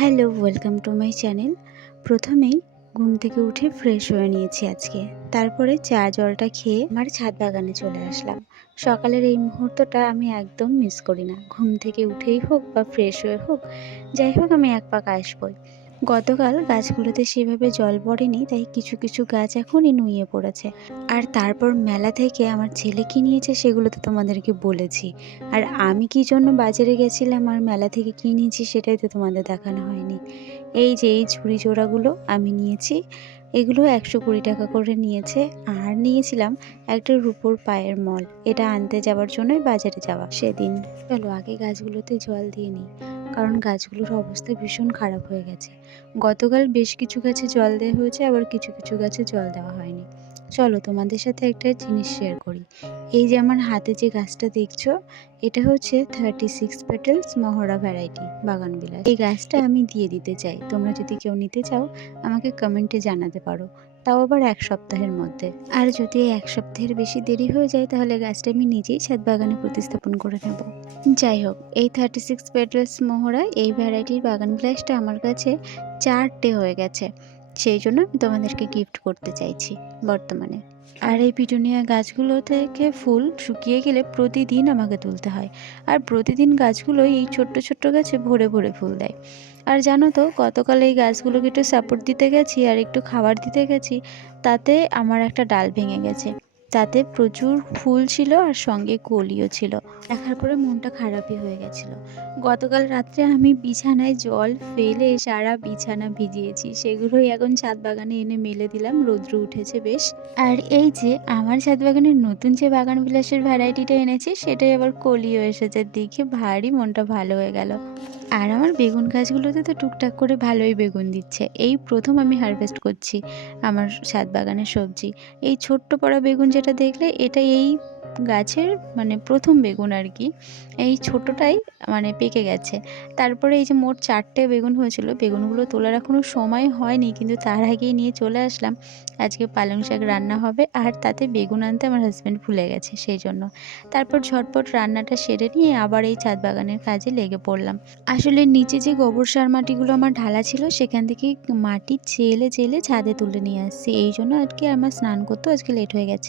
Hello, welcome to my channel. প্রথমেই ঘুম থেকে উঠে ফ্রেশ হয়ে নিয়েছি আজকে। তারপরে চা জলটা খেয়ে আমার ছাদ বাগানে চলে আসলাম। সকালের এই মুহূর্তটা আমি একদম মিস করি না। ঘুম থেকে উঠেই হোক বা ফ্রেশ হয়ে হোক, যাই হোক আমি এক পাক আসবই গতকাল গাছগুলোতে সেভাবে জল পড়েনি, তাই কিছু কিছু গাছ এখনই নুয়ে পড়েছে। আর তারপর মেলা থেকে আমার ছেলে কি নিয়েছে সেগুলো তো তোমাদেরকে বলেছি। আর আমি কি জন্য বাজারে গেছিলাম আর মেলা থেকে কিনেছি সেটাই তো তোমাদের দেখানো হয়নি। এই যে এই ঝুড়ি জোড়াগুলো আমি নিয়েছি এগুলো একশো কুড়ি টাকা করে নিয়েছে আর নিয়েছিলাম একটা রূপোর পায়ের মল। এটা আনতে যাওয়ার জন্যই বাজারে যাওয়া। সেদিন চলো, আগে গাছগুলোতে জল দিয়ে নিই, কারণ গাছগুলোর অবস্থা ভীষণ খারাপ হয়ে গেছে। গতকাল বেশ কিছু গাছে জল দেওয়া হয়েছে, আবার কিছু কিছু গাছে জল দেওয়া হয়নি। চলো তোমাদের সাথে একটা জিনিস শেয়ার করি। এই যে আমার হাতে যে গাছটা দেখছ, এটা হচ্ছে থার্টি সিক্স পেটেলস মহড়া ভ্যারাইটি বাগান বিলাস। এই গাছটা আমি দিয়ে দিতে চাই। তোমরা যদি কেউ নিতে চাও, আমাকে কমেন্টে জানাতে পারো। তাও আবার এক সপ্তাহের মধ্যে। আর যদি এক সপ্তাহের বেশি দেরি হয়ে যায়, তাহলে গাছটা আমি নিজেই ছাদ বাগানে প্রতিস্থাপন করে নেব। যাই হোক, এই থার্টি সিক্স পেটেলস মহড়া এই ভ্যারাইটির বাগান বিলাসটা আমার কাছে চারটে হয়ে গেছে। সেই জন্য আমি তোমাদেরকে গিফট করতে চাইছি বর্তমানে। আর এই পিটুনিয়া গাছগুলো থেকে ফুল শুকিয়ে গেলে প্রতিদিন আমাকে তুলতে হয়। আর প্রতিদিন গাছগুলো এই ছোট্ট ছোট্ট গাছে ভরে ভরে ফুল দেয়। আর জানো তো, গতকাল এই গাছগুলোকে একটু সাপোর্ট দিতে গেছি আর একটু খাবার দিতে গেছি, তাতে আমার একটা ডাল ভেঙে গেছে। তাতে প্রচুর ফুল ছিল আর সঙ্গে কলিও ছিল। দেখার পরে মনটা খারাপই হয়ে গেছিল। গতকাল রাত্রে আমি বিছানায় জল ফেলে সারা বিছানা ভিজিয়েছি। সেগুলোই এখন ছাদ বাগানে এনে মেলে দিলাম। রৌদ্র উঠেছে বেশ। আর এই যে, আমার ছাদ বাগানের নতুন যে বাগান বিলাসের ভ্যারাইটিটা এনেছি, সেটাই আবার কলিও এসেছে। দেখে ভারী মনটা ভালো হয়ে গেল। আর আমার বেগুন গাছগুলোতে তো টুকটাক করে ভালোই বেগুন দিচ্ছে। এই প্রথম আমি হারভেস্ট করছি আমার ছাদ বাগানের সবজি। এই ছোট্ট পড়া বেগুন যেটা দেখলে এটা এই গাছের মানে প্রথম বেগুন আর কি, এই ছোটোটাই মানে পেকে গেছে। তারপরে এই যে মোট চারটে বেগুন হয়েছিল, বেগুনগুলো তোলার এখনও সময় হয়নি, কিন্তু তার আগেই নিয়ে চলে আসলাম। আজকে পালং শাক রান্না হবে, আর তাতে বেগুন আনতে আমার হাজব্যান্ড ভুলে গেছে সেই জন্য। তারপর ঝটপট রান্নাটা সেরে নিয়ে আবার এই ছাদ বাগানের কাজে লেগে পড়লাম। আসলে নিচে যে গোবর সার মাটিগুলো আমার ঢালা ছিল, সেখান থেকে মাটি চেলে চেলে ছাদে তুলে নিয়ে আসছি। এই জন্য আজকে আমার স্নান করতেও আজকে লেট হয়ে গেছে।